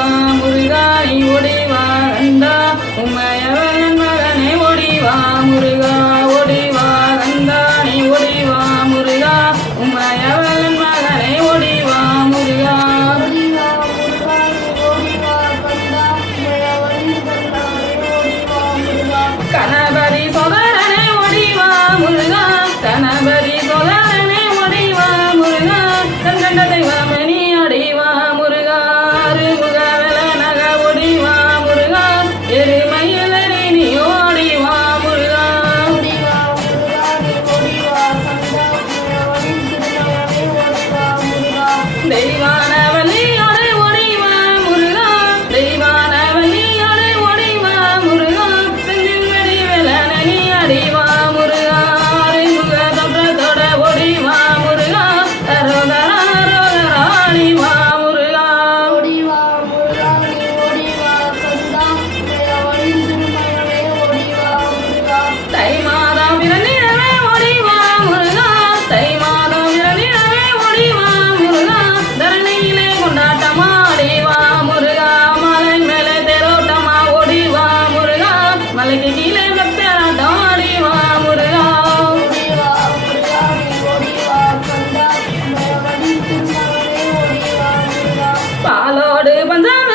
ஓடிவா முருகா நீ ஓடிவா கந்தா உமையவன் மகனே ஓடிவா முருகா ஓடிவா கந்தா நீ ஓடிவா முருகா உமையவன் மகனே ஓடிவா முருகா கணபதி சோதரனே ஓடிவா முருகா கணபதி சோதரனே ஓடிவா முருகா கண்கண்ட தெய்வமே நீ அடிவா முருகா அருமுக வெலனக ஓடிவா முருகா எருமையில் நீ ஓடிவா முருகா தெய்வான வள்ளியோடு ஓடிவா முருகா தெய்வான வள்ளியோடு ஓடிவா முருகா செந்தில் வெடி வெலன நீ அடிவா முருகா அருமுக தோற்றத்தோட ஓடிவா முருகா அடிவா முருகா தை மாதம் பிறந்திடவே ஓடிவா முருகா தை மாதம் பிறந்திடவே ஓடிவா முருகா தரணியிலே கொண்டாட்டமா அடிவா முருகா மலை மேலே தேரோட்டமா ஓடிவா முருகா மலைக்கு கீழே பக்தராட்டம் அடிவா முருகா பாலோடு பஞ்சம்